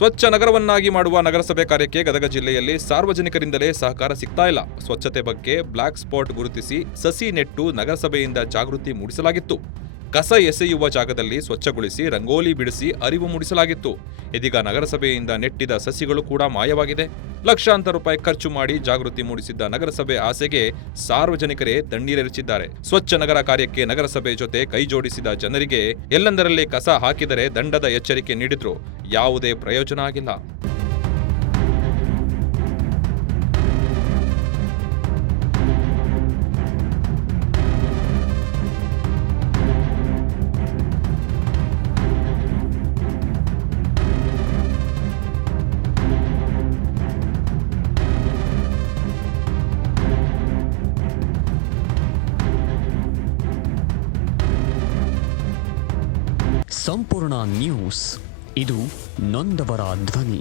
ಸ್ವಚ್ಛ ನಗರವನ್ನಾಗಿ ಮಾಡುವ ನಗರಸಭೆ ಕಾರ್ಯಕ್ಕೆ ಗದಗ ಜಿಲ್ಲೆಯಲ್ಲಿ ಸಾರ್ವಜನಿಕರಿಂದಲೇ ಸಹಕಾರ ಸಿಗ್ತಾ ಇಲ್ಲ. ಸ್ವಚ್ಛತೆ ಬಗ್ಗೆ ಬ್ಲಾಕ್ ಸ್ಪಾಟ್ ಗುರುತಿಸಿ ಸಸಿ ನೆಟ್ಟು ನಗರಸಭೆಯಿಂದ ಜಾಗೃತಿ ಮೂಡಿಸಲಾಗಿತ್ತು. ಕಸ ಎಸೆಯುವ ಜಾಗದಲ್ಲಿ ಸ್ವಚ್ಛಗೊಳಿಸಿ ರಂಗೋಲಿ ಬಿಡಿಸಿ ಅರಿವು ಮೂಡಿಸಲಾಗಿತ್ತು. ಇದೀಗ ನಗರಸಭೆಯಿಂದ ನೆಟ್ಟಿದ ಸಸಿಗಳು ಕೂಡ ಮಾಯವಾಗಿದೆ. ಲಕ್ಷಾಂತರ ರೂಪಾಯಿ ಖರ್ಚು ಮಾಡಿ ಜಾಗೃತಿ ಮೂಡಿಸಿದ್ದ ನಗರಸಭೆ ಆಸೆಗೆ ಸಾರ್ವಜನಿಕರೇ ತಣ್ಣೀರೆರಚಿದ್ದಾರೆ. ಸ್ವಚ್ಛ ನಗರ ಕಾರ್ಯಕ್ಕೆ ನಗರಸಭೆ ಜೊತೆ ಕೈಜೋಡಿಸಿದ ಜನರಿಗೆ ಎಲ್ಲೆಂದರಲ್ಲಿ ಕಸ ಹಾಕಿದರೆ ದಂಡದ ಎಚ್ಚರಿಕೆ ನೀಡಿದ್ರು ಯಾವುದೇ ಪ್ರಯೋಜನ ಆಗಿಲ್ಲ. ಸಂಪೂರ್ಣ ನ್ಯೂಸ್, ಇದು ನೊಂದವರ ಧ್ವನಿ.